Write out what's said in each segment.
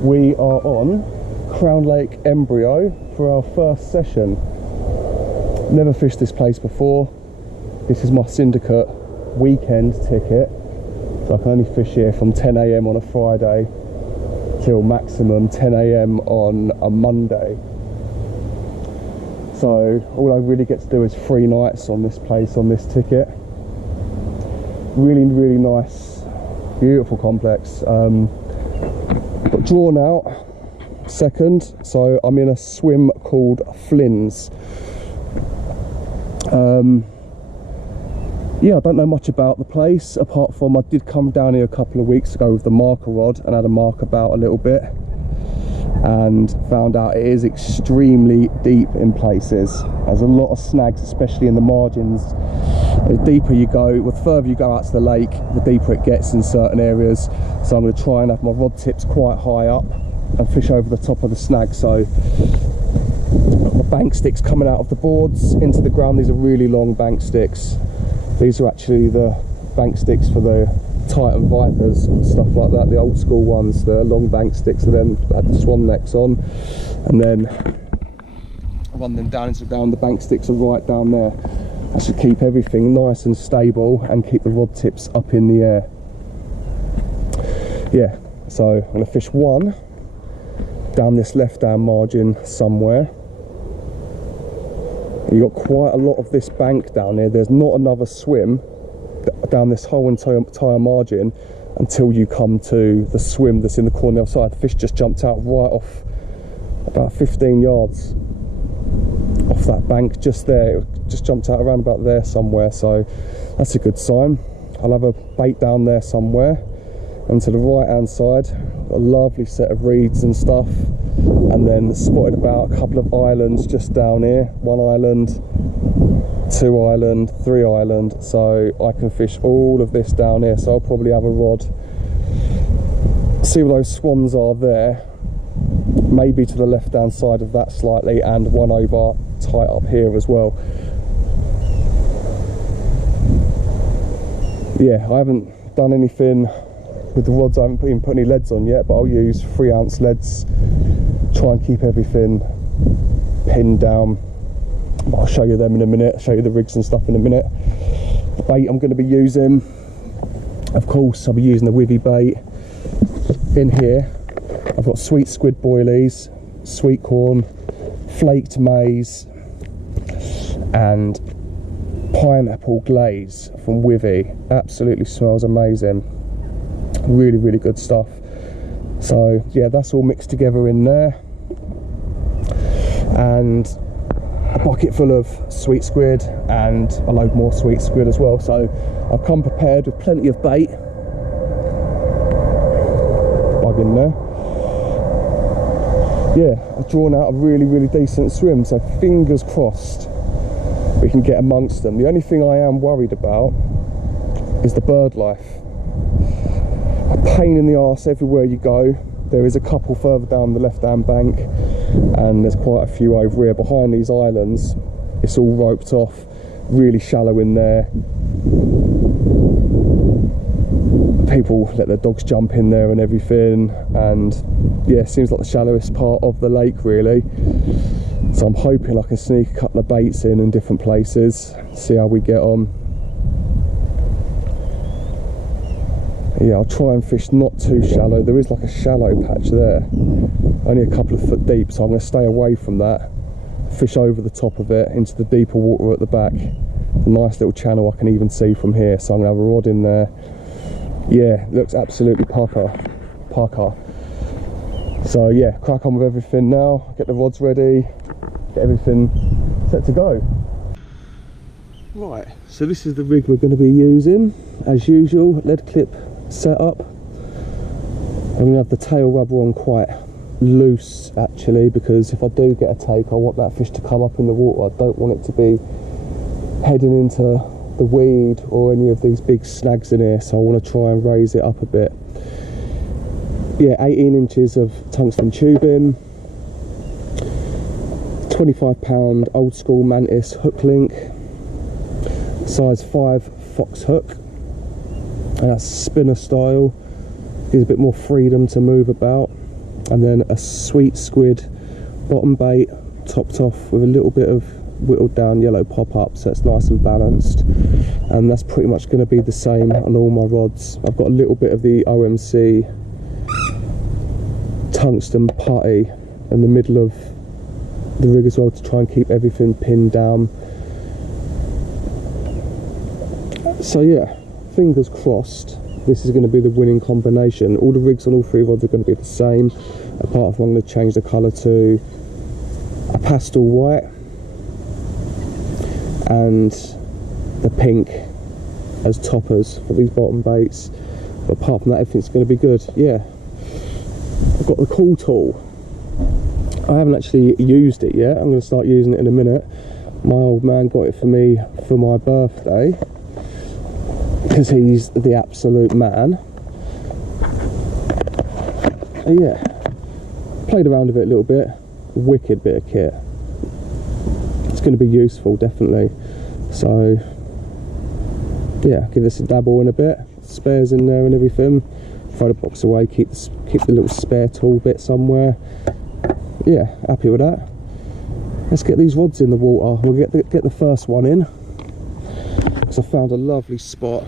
We are on Crown Lake Embryo for our first session. Never fished this place before. This is my syndicate weekend ticket, so I can only fish here from 10 AM on a Friday till maximum 10 AM on a Monday. So all I really get to do is 3 nights on this place on this ticket. Really nice, beautiful complex. Got drawn out second, so I'm in a swim called Flynn's. Yeah, I don't know much about the place apart from I did come down here a couple of weeks ago with the marker rod and had a mark about a little bit and found out it is extremely deep in places. There's a lot of snags, especially in the margins. The deeper you go, the further you go out to the lake, the deeper it gets in certain areas. So I'm going to try and have my rod tips quite high up and fish over the top of the snag. So the bank sticks coming out of the boards into the ground. These are really long bank sticks. These are actually the bank sticks for the Titan Vipers and stuff like that, the old school ones, the long bank sticks, and then had the swan necks on, and then run them down into the ground. The bank sticks are right down there. That should keep everything nice and stable and keep the rod tips up in the air. Yeah, so I'm going to fish one down this left hand margin somewhere. You've got quite a lot of this bank down here. There's not another swim down this whole entire margin until you come to the swim that's in the corner on the other side. The fish just jumped out right off about 15 yards off that bank just there. It just jumped out around about there somewhere, so that's a good sign. I'll have a bait down there somewhere, and to the right hand side got a lovely set of reeds and stuff, and then spotted about a couple of islands just down here. 1 island, 2 island, 3 island, so I can fish all of this down here. So I'll probably have a rod, see where those swans are there, maybe to the left hand side of that slightly, and one over tight up here as well. Yeah, I haven't done anything with the rods. I haven't even put any leads on yet, but I'll use 3-ounce leads, try and keep everything pinned down. I'll show you them in a minute, I'll show you the rigs and stuff in a minute. The bait I'm going to be using, of course, I'll be using the Wivy bait. In here I've got sweet squid boilies, sweet corn, flaked maize and pineapple glaze from Wivy. Absolutely smells amazing, really good stuff. So yeah, that's all mixed together in there, and a bucket full of sweet squid and a load more sweet squid as well. So I've come prepared with plenty of bait. Bug in there. Yeah, I've drawn out a really decent swim, so fingers crossed we can get amongst them. The only thing I am worried about is the bird life. A pain in the arse everywhere you go. There is a couple further down the left hand bank, and there's quite a few over here behind these islands. It's all roped off, really shallow in there. People let their dogs jump in there and everything, and yeah, it seems like the shallowest part of the lake really. So I'm hoping I can sneak a couple of baits in different places, see how we get on. Yeah, I'll try and fish not too shallow. There is like a shallow patch there, only a couple of foot deep, so I'm going to stay away from that. Fish over the top of it into the deeper water at the back. A nice little channel I can even see from here, so I'm going to have a rod in there. Yeah, looks absolutely pucker. So yeah, crack on with everything now, get the rods ready, get everything set to go. Right, so this is the rig we're going to be using. As usual, lead clip setup. I'm going to have the tail rubber on quite loose actually, because if I do get a take, I want that fish to come up in the water. I don't want it to be heading into the weed or any of these big snags in here, so I want to try and raise it up a bit. Yeah, 18 inches of tungsten tubing, 25-pound old school Mantis hook link, size 5 fox hook, and that's spinner style, gives a bit more freedom to move about. and then a sweet squid bottom bait topped off with a little bit of whittled down yellow pop-up, so it's nice and balanced. And that's pretty much going to be the same on all my rods. I've got a little bit of the OMC tungsten putty in the middle of the rig as well to try and keep everything pinned down. So yeah, fingers crossed this is going to be the winning combination. All the rigs on all three rods are going to be the same, apart from I'm going to change the colour to a pastel white and the pink as toppers for these bottom baits. But apart from that, everything's going to be good. Yeah, I've got the cool tool. I haven't actually used it yet. I'm going to start using it in a minute. My old man got it for me for my birthday because he's the absolute man. Yeah, played around with it a little bit. Wicked bit of kit. It's going to be useful, definitely. So yeah, give this a dabble in a bit. Spares in there and everything. Throw the box away. Keep the little spare tool bit somewhere. Yeah, happy with that. Let's get these rods in the water. We'll get the first one in, because I found a lovely spot.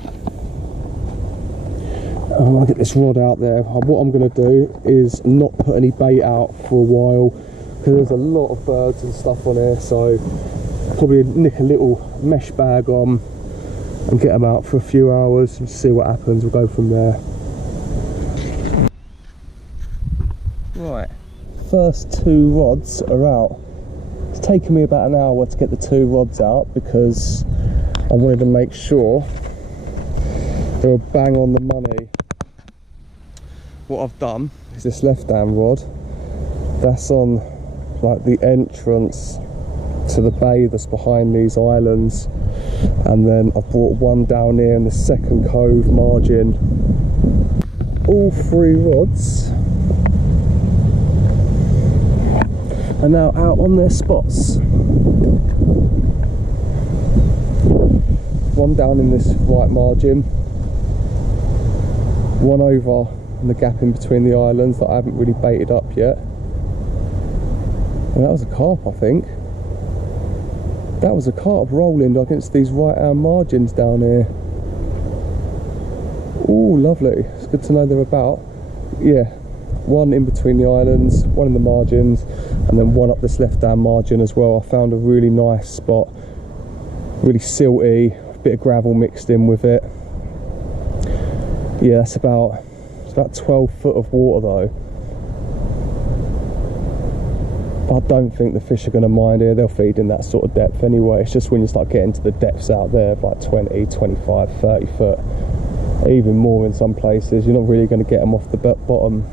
I want to get this rod out there. What I'm going to do is not put any bait out for a while, because there's a lot of birds and stuff on here. So probably nick a little mesh bag on and get them out for a few hours and see what happens. We'll go from there. Right, first two rods are out. It's taken me about an hour to get the two rods out because I wanted to make sure they were bang on the money. What I've done is this left-hand rod, that's on like the entrance to the bay that's behind these islands, and then I've brought one down here in the second cove margin. All three rods are now out on their spots. One down in this right margin, one over in the gap in between the islands that I haven't really baited up yet. And that was a carp, I think. That was a carp rolling against these right hand margins down here. Oh, lovely. It's good to know they're about. Yeah, one in between the islands, one in the margins, and then one up this left hand margin as well. I found a really nice spot, really silty, a bit of gravel mixed in with it. Yeah, it's about 12 foot of water though. I don't think the fish are going to mind here. They'll feed in that sort of depth anyway. It's just when you start getting to the depths out there of like 20, 25, 30 foot, even more in some places, you're not really going to get them off the bottom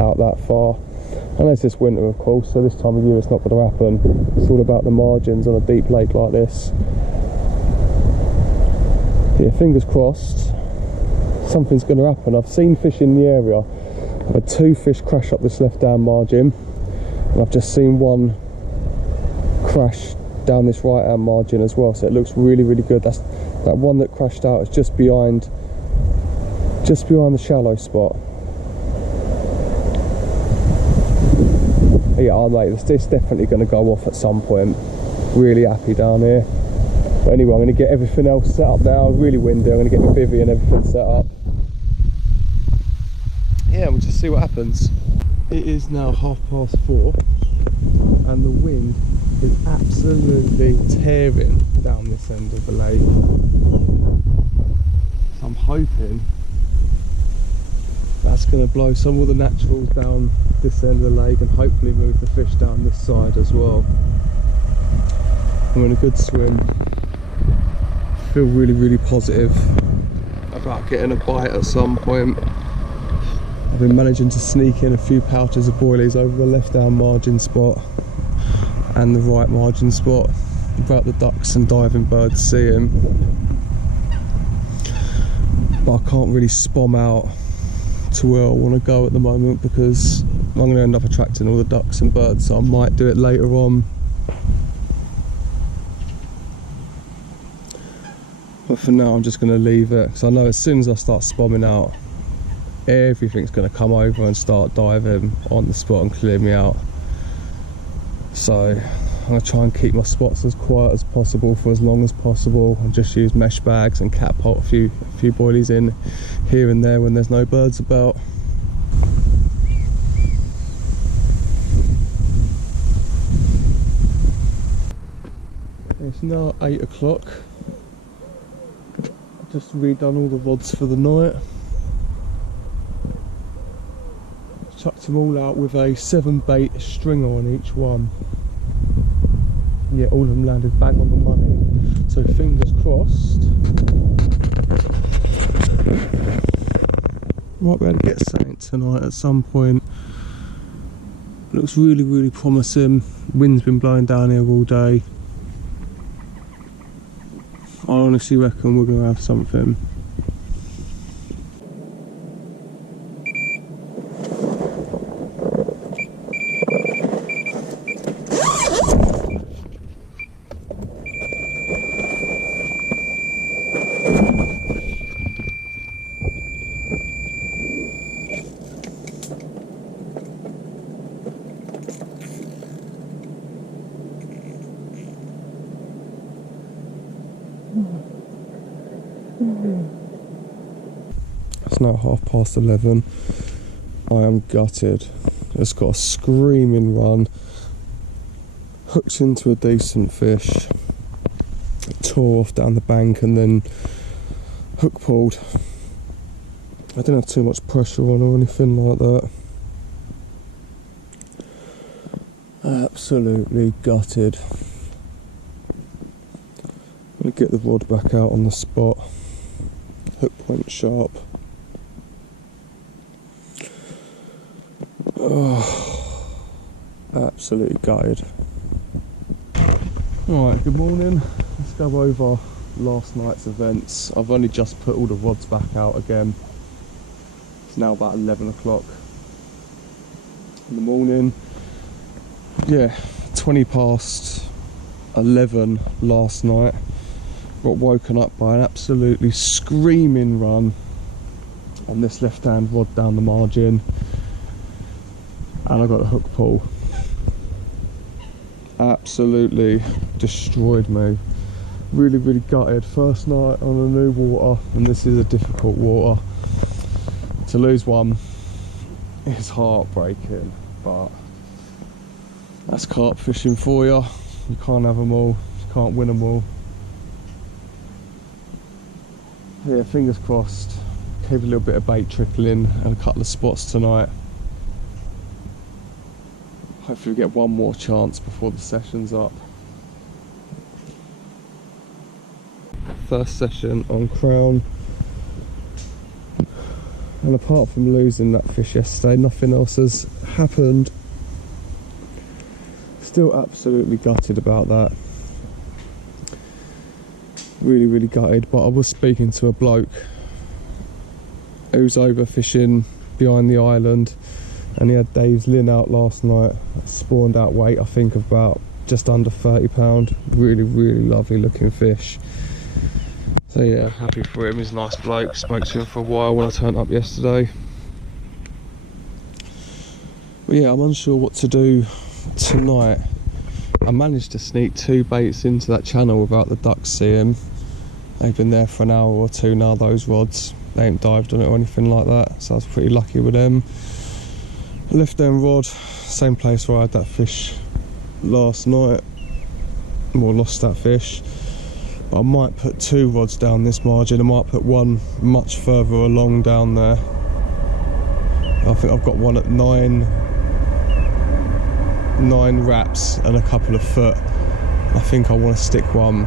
out that far. Unless this winter, of course, so this time of year it's not going to happen. It's all about the margins on a deep lake like this. Yeah, fingers crossed something's going to happen. I've seen fish in the area. I've had two fish crash up this left hand margin, and I've just seen one crash down this right hand margin as well, so it looks really, really good. That one that crashed out is just behind the shallow spot. Yeah, oh mate, it's definitely going to go off at some point. Really happy down here. But anyway, I'm going to get everything else set up now. Really windy. I'm going to get my bivvy and everything set up. Yeah, we'll just see what happens. It is now 4:30 and the wind is absolutely tearing down this end of the lake. So I'm hoping that's going to blow some of the naturals down this end of the lake and hopefully move the fish down this side as well. I'm in a good swim. Feel really, really positive about getting a bite at some point. I've been managing to sneak in a few pouches of boilies over the left hand margin spot and the right margin spot without the ducks and diving birds seeing. But I can't really spom out to where I want to go at the moment because I'm going to end up attracting all the ducks and birds, so I might do it later on. But for now I'm just going to leave it, because I know as soon as I start spomming out everything's going to come over and start diving on the spot and clear me out. So I'm going to try and keep my spots as quiet as possible for as long as possible, and just use mesh bags and catapult a few boilies in here and there when there's no birds about. It's now 8 o'clock. I've just redone all the rods for the night. Chucked them all out with a 7-bait stringer on each one. Yeah, all of them landed bang on the money. So fingers crossed, might be able to get something tonight at some point. Looks really promising. Wind's been blowing down here all day. I honestly reckon we're going to have something. It's now 11:30. I am gutted. It's got a screaming run, hooked into a decent fish, tore off down the bank and then hook pulled. I didn't have too much pressure on or anything like that. Absolutely gutted. I'm going to get the rod back out on the spot. Hook point sharp. Oh, absolutely gutted. Alright, good morning. Let's go over last night's events. I've only just put all the rods back out again. It's now about 11 o'clock in the morning. Yeah, 20 past 11 last night. Got woken up by an absolutely screaming run on this left hand rod down the margin, and I got a hook pull. Absolutely destroyed me. Really gutted. First night on a new water, and this is a difficult water. To lose one is heartbreaking, but that's carp fishing for you. You can't have them all, you can't win them all. Yeah, fingers crossed. Keep a little bit of bait trickling and a couple of spots tonight. Hopefully we get one more chance before the session's up. First session on Crown. And apart from losing that fish yesterday, nothing else has happened. Still absolutely gutted about that. Really gutted, but I was speaking to a bloke who's over fishing behind the island, and he had Dave's Lynn out last night. Spawned out weight, I think, of about just under 30 pound. Really lovely looking fish. So yeah, happy for him. He's a nice bloke. Spoke to him for a while when I turned up yesterday. But yeah, I'm unsure what to do tonight. I managed to sneak 2 baits into that channel without the ducks seeing. They've been there for an hour or two now, those rods. They ain't dived on it or anything like that, so I was pretty lucky with them. Left hand rod, same place where I had that fish last night. Well, lost that fish. But I might put 2 rods down this margin. I might put one much further along down there. I think I've got one at 9 wraps and a couple of foot. I think I want to stick one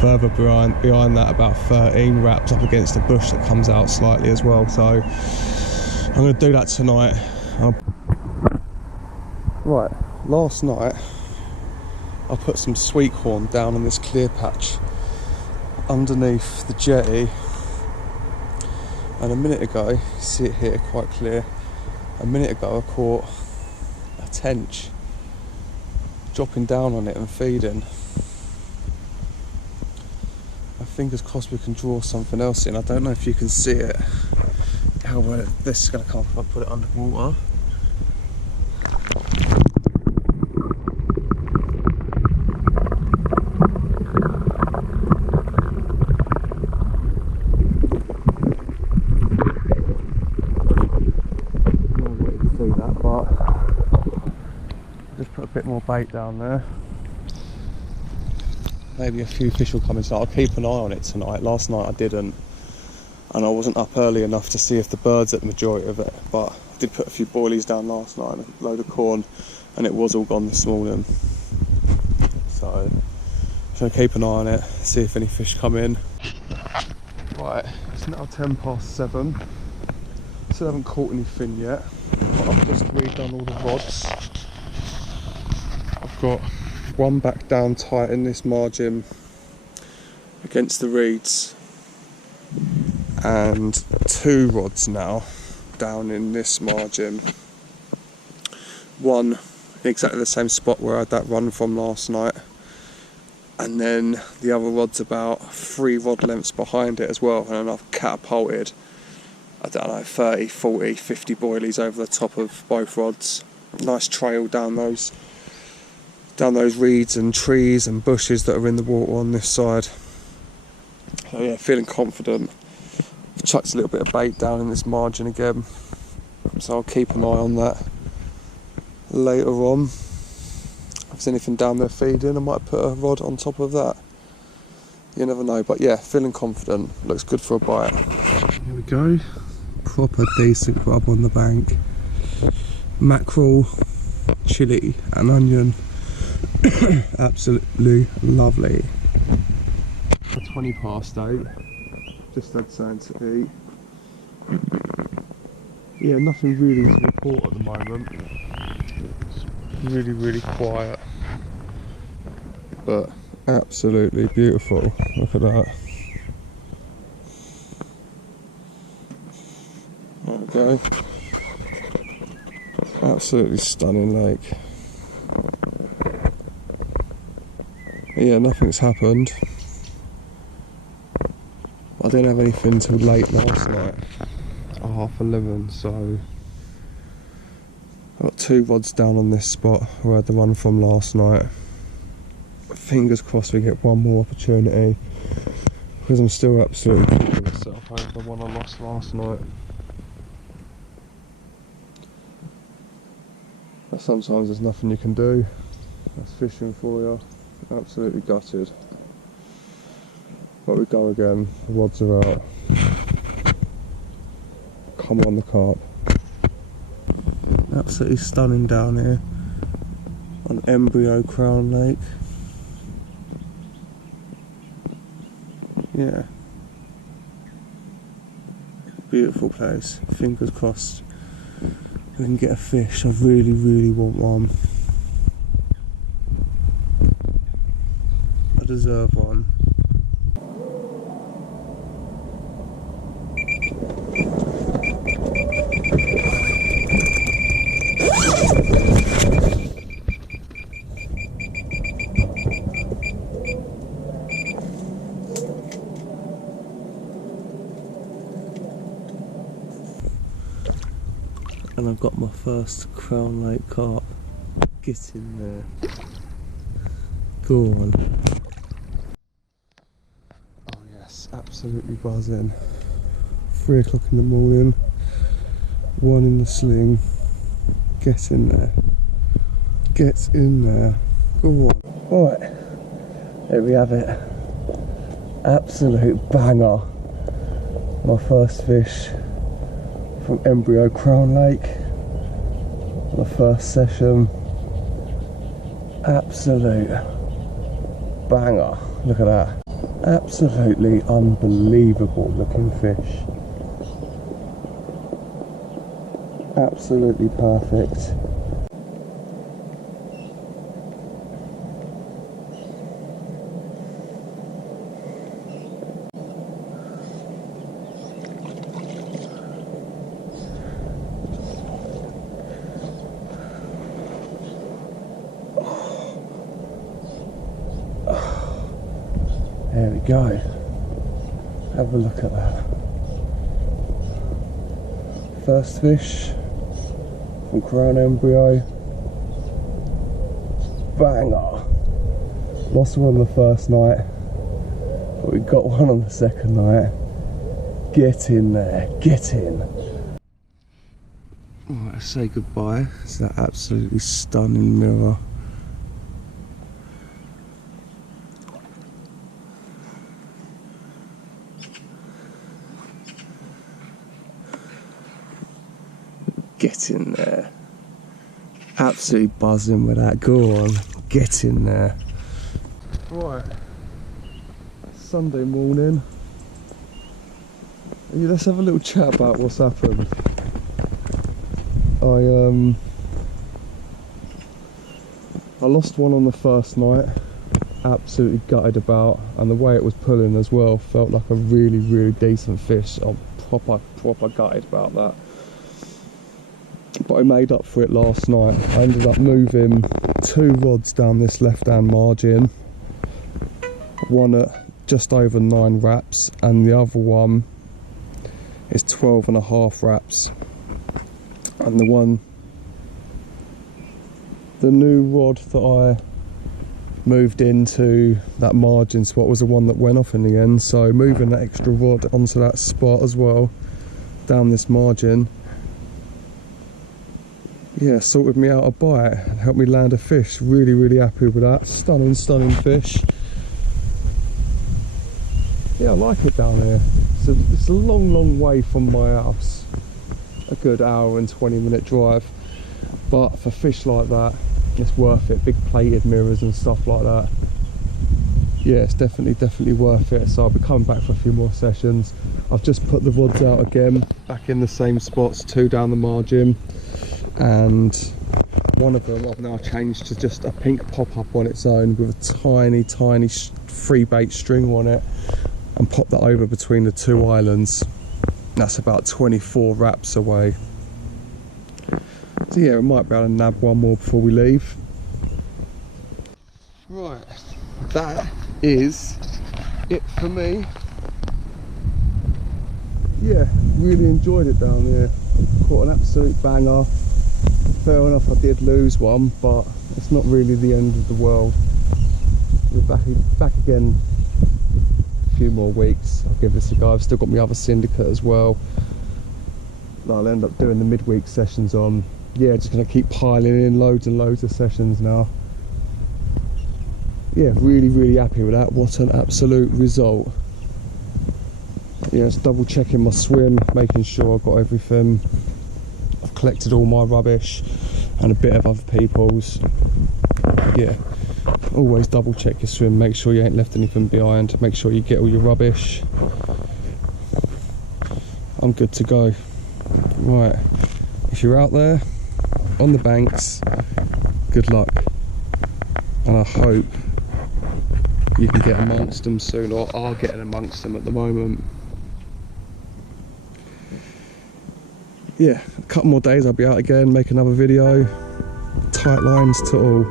further behind that, about 13 wraps up against the bush that comes out slightly as well. So I'm going to do that tonight. Right, last night I put some sweet corn down on this clear patch underneath the jetty, and a minute ago, you see it here quite clear, a minute ago I caught a tench dropping down on it and feeding. Fingers crossed we can draw something else in. I don't know if you can see it. It how well this is going to come if I put it underwater. No way to do that, but just put a bit more bait down there. Maybe a few fish will come in, so I'll keep an eye on it tonight. Last night I didn't, and I wasn't up early enough to see if the birds ate the majority of it, but I did put a few boilies down last night and a load of corn, and it was all gone this morning. So I'm going to keep an eye on it, see if any fish come in. Right, it's now 7:10. Still haven't caught anything yet, but I've just redone all the rods. I've got one back down tight in this margin against the reeds, and two rods now down in this margin. One in exactly the same spot where I had that run from last night, and then the other rod's about 3 rod lengths behind it as well, and then I've catapulted, I don't know, 30, 40, 50 boilies over the top of both rods. Nice trail down those reeds and trees and bushes that are in the water on this side. So yeah, feeling confident. I've chucked a little bit of bait down in this margin again, so I'll keep an eye on that later on. If there's anything down there feeding, I might put a rod on top of that. You never know, but yeah, feeling confident. Looks good for a bite. Here we go. Proper decent grub on the bank. Mackerel, chilli and onion. Absolutely lovely. 8:20. Just had something to eat. Yeah, nothing really to report at the moment. It's really quiet, but absolutely beautiful. Look at that. There we go. Absolutely stunning lake. Yeah, nothing's happened. I didn't have anything till late last night, at 11:30, so I've got 2 rods down on this spot where I had the run from last night. Fingers crossed we get one more opportunity, because I'm still absolutely kicking myself over the one I lost last night. But sometimes there's nothing you can do. That's fishing for you. Absolutely gutted. But we go again, the rods are out. Come on, the carp. Absolutely stunning down here on Embryo Crown Lake. Yeah. Beautiful place. Fingers crossed we can get a fish. I really want one. I deserve one. And I've got my first Crown Lake carp. Get in there. Go on. Oh yes, absolutely buzzing. 3 o'clock in the morning. 1 in the sling. Get in there. Get in there. Go on. Alright. There we have it. Absolute banger. My first fish from Embryo Crown Lake, the first session. Absolute banger. Look at that. Absolutely unbelievable looking fish. Absolutely perfect. There we go. Have a look at that. First fish from Crown Embryo. Banger. Lost one on the first night, but we got one on the second night. Get in there, get in. Alright, I say goodbye. It's that absolutely stunning mirror. Get in there. Absolutely buzzing with that. Go on, get in there. Right, Sunday morning. Let's have a little chat about what's happened. I lost one on the first night. Absolutely gutted about, and the way it was pulling as well felt like a really decent fish. I'm proper gutted about that. But I made up for it last night. I ended up moving 2 rods down this left hand margin, one at just over 9 wraps and the other one is 12.5 wraps. And the new rod that I moved into that margin spot was the one that went off in the end, so moving that extra rod onto that spot as well down this margin, yeah, sorted me out a bite and helped me land a fish. Really happy with that. Stunning fish. Yeah, I like it down here. It's a long way from my house, a good hour and 20-minute drive, but for fish like that it's worth it. Big plated mirrors and stuff like that. Yeah, it's definitely worth it. So I'll be coming back for a few more sessions. I've just put the rods out again, back in the same spots, 2 down the margin, and one of them I've now changed to just a pink pop-up on its own with a tiny free bait string on it, and pop that over between the 2 islands. That's about 24 wraps away. So yeah, we might be able to nab one more before we leave. Right, that is it for me. Yeah, really enjoyed it down here. Caught an absolute banger. Fair enough, I did lose one, but it's not really the end of the world. We're back again a few more weeks. I'll give this a go. I've still got my other syndicate as well that I'll end up doing the midweek sessions on. Yeah, just gonna keep piling in loads and loads of sessions now. Yeah, really happy with that. What an absolute result. Yeah, just double checking my swim, making sure I've got everything. I've collected all my rubbish and a bit of other people's. Yeah, always double check your swim, make sure you ain't left anything behind, make sure you get all your rubbish. I'm good to go. Right, if you're out there on the banks, good luck, and I hope you can get amongst them soon, or are getting amongst them at the moment. Yeah, a couple more days I'll be out again, make another video. Tight lines to all.